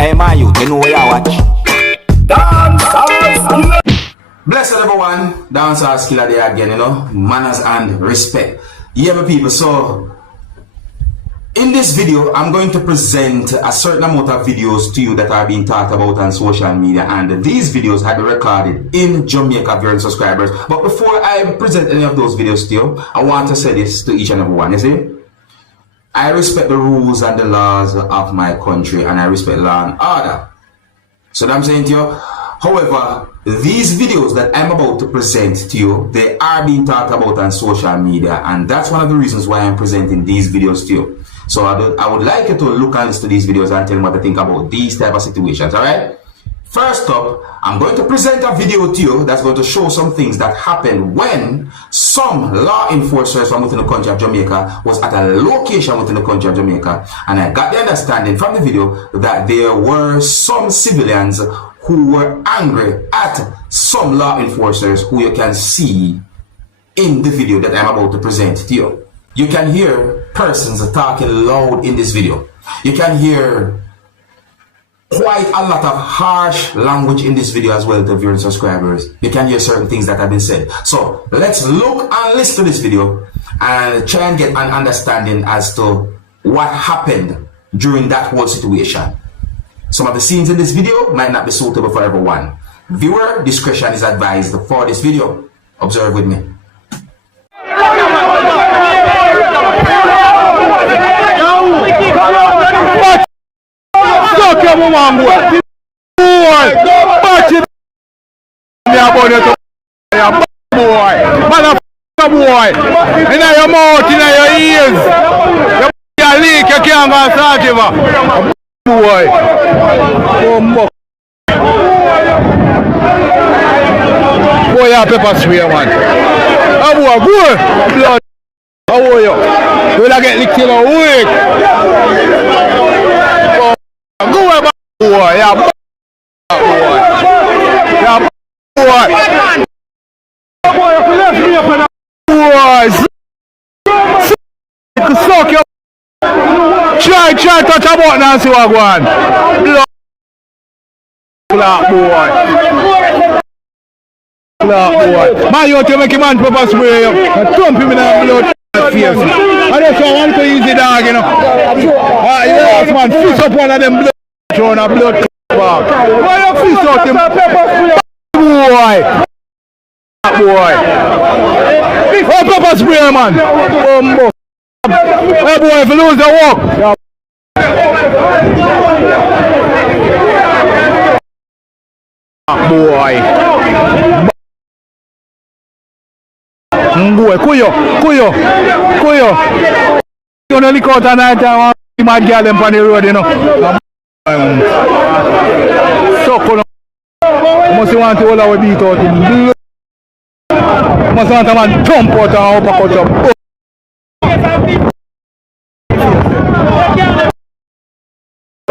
Hey, my youth, you know where you watch? Dancehall. Blessed everyone, Dancehall skilla there again, you know, manners and respect. Yeah, my people, so in this video, I'm going to present a certain amount of videos to you that are being talked about on social media, and these videos have been recorded in Jamaica, viewers and subscribers. But before I present any of those videos to you, I want to say this to each and every one, you see? I respect the rules and the laws of my country, and I respect law and order. So what I'm saying to you, however, these videos that I'm about to present to you, they are being talked about on social media, and that's one of the reasons why I'm presenting these videos to you. So I would like you to look and listen to these videos and tell me what to think about these type of situations, alright? First up, I'm going to present a video to you that's going to show some things that happened when some law enforcers from within the country of Jamaica was at a location within the country of Jamaica, and I got the understanding from the video that there were some civilians who were angry at some law enforcers who you can see in the video that I'm about to present to you. You can hear persons talking loud in this video. You can hear quite a lot of harsh language in this video as well to viewers and subscribers. You can hear certain things that have been said. So let's look and listen to this video and try and get an understanding as to what happened during that whole situation. Some of the scenes in this video might not be suitable for everyone. Viewer discretion is advised for this video. Observe with me. Boy, in your mouth, in your ears, you leak, you can't go start over. Boy, boy, you have pepper spray, man. Oh boy, good blood. How are you? You will get licked in a week. Go away, boy, yeah, boy. Yeah, boy. Boy, you left me up and suck your try touch a button and see what going on. Black boy. Black boy. Man, you to make a man pepper spray and thump him in the blood face. I just want to use the dog, you know. Yes, man, fist up one of them blood throwing a blood back. Why you fist out him? Boy. Oh, pepper spray, man. Hey, boy, if you lose the walk. Boy. Boy, kuyo. You know, look out at night time, you might get them on the road, you know. So, must want to hold our beat out in. Must want a man jump out and uppercut up. I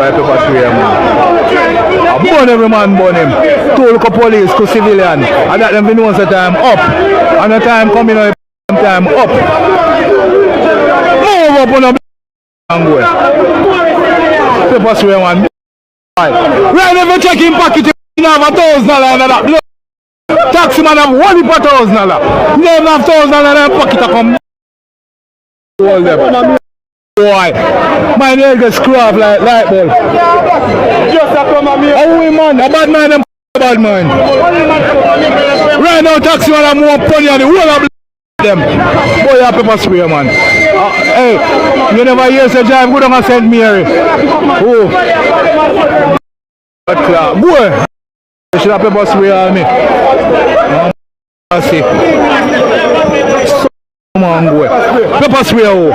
burn every man, burn him. Told the police to civilian. And that them know the time up. And the time coming up, time up. Move up on the and go. Pepper spray, man. Right, never check in pocket, you have $1,000 under that blood. Taxi man have $1,000. Never have $1,000 in their pocket to come. Hold them. Boy, my nail gets screw off like light bulb. Just a come at me. A woman, a bad man, a bad man. Right now, taxi man have more money on the whole of them. Boy, you have pepper spray, man. Hey, you never hear say drive good on St. Mary. Oh. Boy, you should have pepper spray on me. See. Come on, boy. Pepper spray, oh.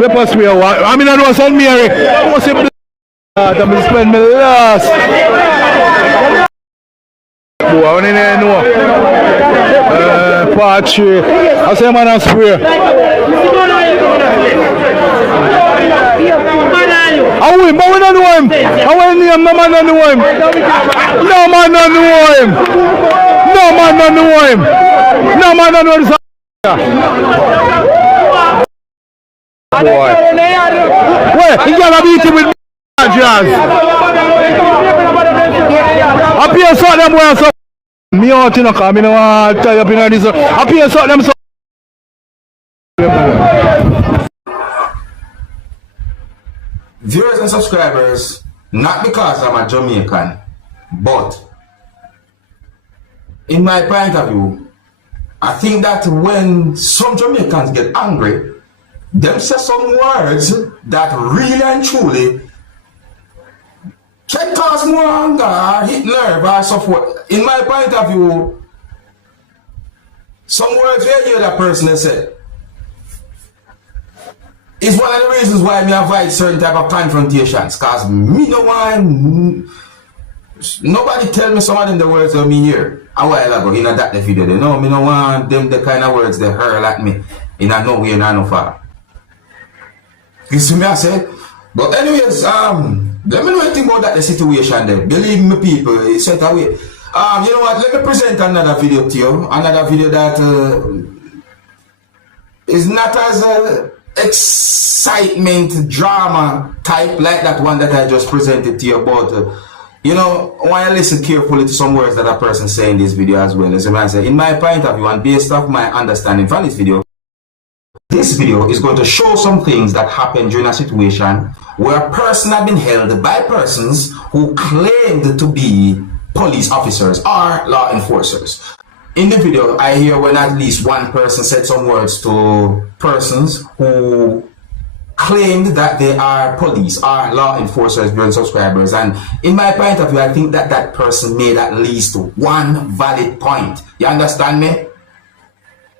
Pepper spray, oh. I mean, I don't St. Mary. I must say, I'm going to spend my last. Boy, I don't know. Part 3. I say, man, I spray. I win, but we don't know him. I win him, no man don't know him. No man don't know him. No man don't know him. No man don't know him. Boy. Wait, he gotta beat him with jazz. pay sort them boy so. Me out, you know, because I don't want to tie up in this. I pay sort them so. Viewers and subscribers, not because I'm a Jamaican, but in my point of view, I think that when some Jamaicans get angry, them say some words that really and truly can cause more anger or hit nerve or so forth. In my point of view, some words where you hear that person they say is one of the reasons why me avoid certain type of confrontations, cause me no want nobody tell me some of them the words of me here a while ago in a that video. They know me no want them the kind of words they hurl at me in a no way and no far. You see me I say? But anyways, let me know anything about that the situation there. Believe me people, it's set away. You know what, let me present another video to you. Another video that is not as excitement drama type like that one that I just presented to you, but you know, I want to listen carefully to some words that a person say in this video as well. As I say, in my point of view and based off my understanding from this video is going to show some things that happened during a situation where a person had been held by persons who claimed to be police officers or law enforcers. In the video, I hear when at least one person said some words to persons who claimed that they are police or law enforcers, viewers and subscribers. And in my point of view, I think that that person made at least one valid point. You understand me?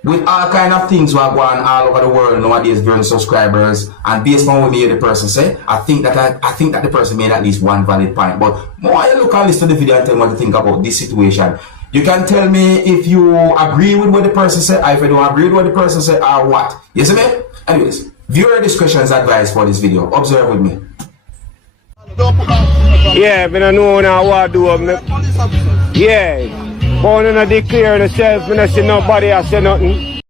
With all kind of things we are going all over the world nowadays, viewers and subscribers, and based on what me hear the person say, I think that the person made at least one valid point. But more I look and listen to the video and tell me what to think about this situation. You can tell me if you agree with what the person said, or if you don't agree with what the person said, or what. You see me? Anyways, viewer discretion is advised for this video. Observe with me. Yeah, I don't know now what to do. Yeah. Born in a declare yourself, I don't see nobody I say nothing.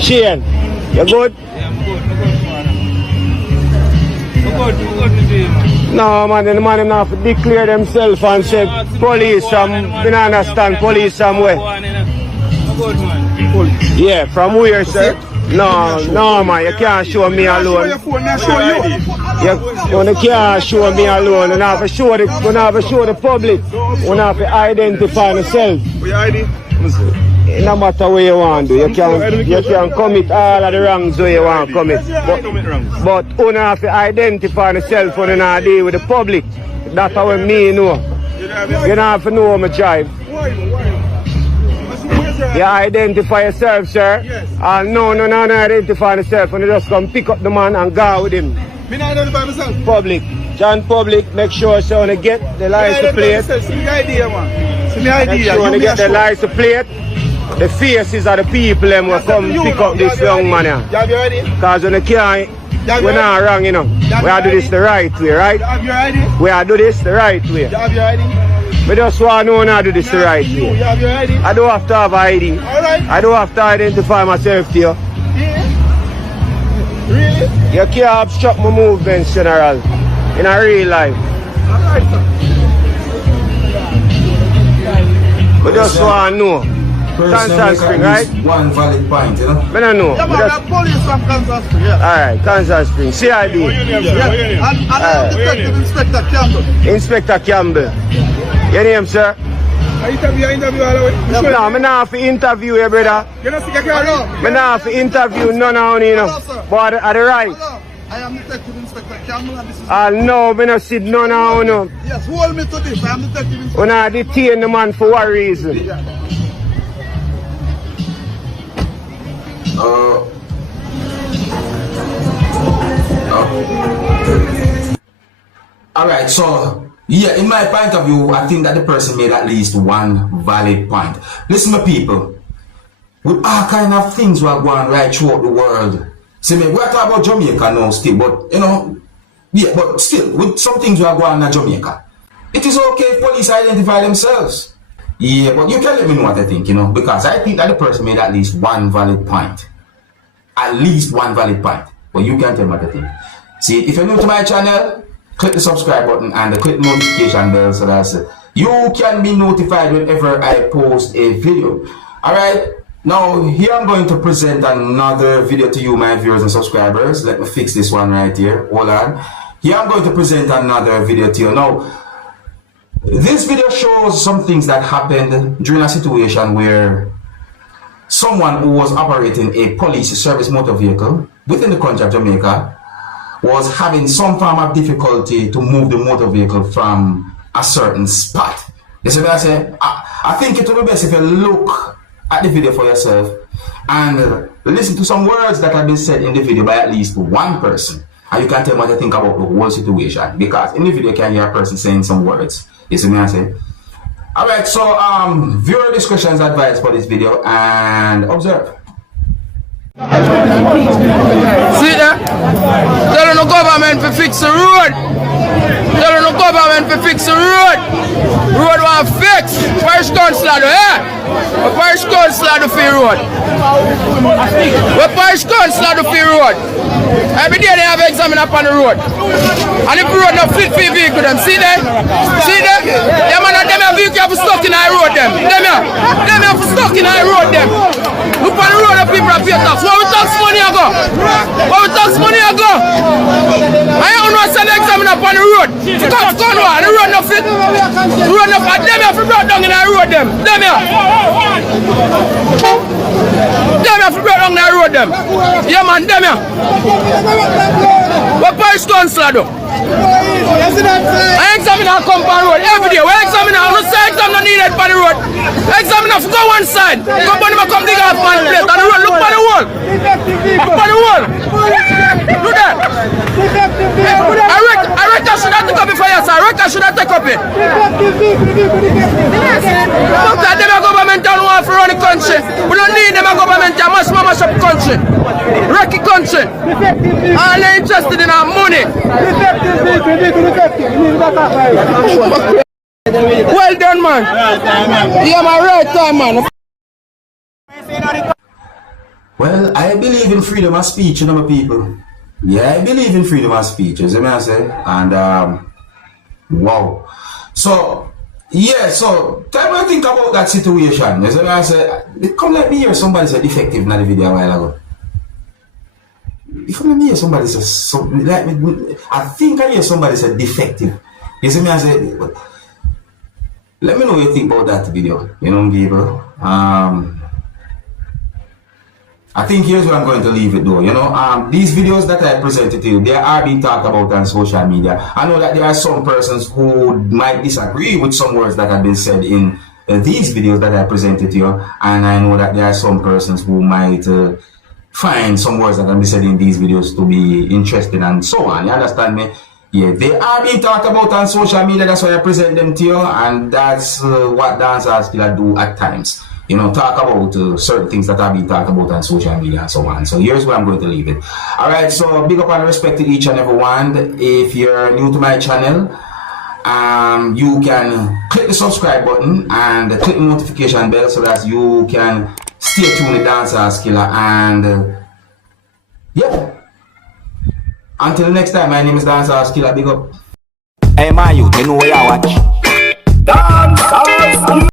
Shane, you good? Yeah, I'm good. No man, the man enough to declare themselves and say police some, I don't understand police somewhere. Yeah, from where sir? No man, you can't show me alone. You can't show me alone. You have to show the public. You have to identify yourself. No matter what you want to do, you can commit all of the wrongs where you want to commit. But you have to identify yourself when you not deal with the public. That's how me know. You don't have to know my drive. You identify yourself, sir. Yes. No, identify yourself. And you just come pick up the man and go with him. Me not identify myself. Public. John Public, make sure so when you get the license plate. See me idea, man. See me idea. Make sure when you get the license plate, the faces of the people them will come pick up this young man here. You have your ID? Because when you can't, we're not wrong, you know. We are do this the right way, right? You have your ID? We are do this the right way. You have your ID? I just want to know how to do this the right way. You have your ID? I don't have to have ID. Alright. I don't have to identify myself to you. Yeah. Really? You can't obstruct my movements, General, in a real life. Alright, sir. But just want to know. Kansas Spring, right? One valid point, you know? I don't know. Yeah, man, Just... the police from Kansas Spring, yeah. Alright, Kansas Spring. CID. Yeah. And I'm Detective Inspector Campbell. Inspector Campbell. Your name, sir? I interview all the way. No, I'm not for interview you, brother. You don't think I can I'm not for interview none of you, know. But at the right. Hello. I am Detective Inspector Campbell and this is... No, I'm not see none of you, know. Yes, hold me to this. I am Detective Inspector. We're not detain the man for what reason? Yeah. Alright, so yeah, in my point of view, I think that the person made at least one valid point. Listen, my people, with all kind of things we are going right throughout the world. See me, we're talking about Jamaica now still, but you know, yeah, but still, with some things we are going on in Jamaica. It is okay if police identify themselves. Yeah, but you can let me know what I think, you know, because I think that the person made at least one valid point. At least one valid point. But you can tell me what I think. See, if you're new to my channel, click the subscribe button and click the notification bell so that you can be notified whenever I post a video. Alright, now here I'm going to present another video to you, my viewers and subscribers. Let me fix this one right here. Hold on. Here I'm going to present another video to you. Now, this video shows some things that happened during a situation where someone who was operating a police service motor vehicle within the country of Jamaica was having some form of difficulty to move the motor vehicle from a certain spot. You see what I say? I think it would be best if you look at the video for yourself and listen to some words that have been said in the video by at least one person, and you can tell what you think about the whole situation, because in the video you can hear a person saying some words. You see what I say? Alright, so viewer discretion is advised for this video, and observe. See that? Tell the government to fix the road. Tell the government to fix the road. Road want fix. Parish councillor do, eh? The parish councillor do for road. The parish councillor do for road. Every day they have examine up on the road. And if the road not fit for the vehicle, them see that? See that? Them and them have vehicle have stuck in the road them. Them have stuck in the road them. Look on the road, the people have paid tax. Where we tax money I go? Where we tax money I go? I don't know send the examiner up on the road. To come to Cornwall, the road no fit. The road no fit. Them have to brought down in the road them. Them have. Them have to brought down in the road them. Yeah man, them have. What parish councillor do? I examiner come on the road every day. Where examiner? I don't say examiner needed on the road. Examiner go one side. Come on, come dig off on the plate on the road. Look on the wall. Look on the wall. Look that. I reckon I should have take up it for you, sir. I reckon I should have take up it. Look at them government don't want to run the country. We don't need them government to mash up the country. Wreck the country. All they interested in our money. Well done, man. Yeah, my right time, man. Well, I believe in freedom of speech, you know, my people. Yeah, I believe in freedom of speech, you see what I say? And, wow. So, yeah, so, tell me what you think about that situation. You see what I say? It come like me hear somebody say defective in the video a while ago. If I hear somebody say, so, like, I think I hear somebody say defective. You see what I say? Let me know what you think about that video, you know, people. I think here's where I'm going to leave it though. You know, these videos that I presented to you, they are being talked about on social media. I know that there are some persons who might disagree with some words that have been said in these videos that I presented to you, and I know that there are some persons who might find some words that have been said in these videos to be interesting and so on. You understand me? Yeah, they are being talked about on social media. That's why I present them to you, and that's what Dancehall Skilla do at times. You know, talk about certain things that are being talked about on social media and so on. So here's where I'm going to leave it. Alright, so big up and respect to each and every one. If you're new to my channel, you can click the subscribe button and click the notification bell so that you can stay tuned with Dancehall Skilla. And yeah, until next time, my name is Dancehall Skilla. Big up. Hey, man, you know where you watch. Dancehall.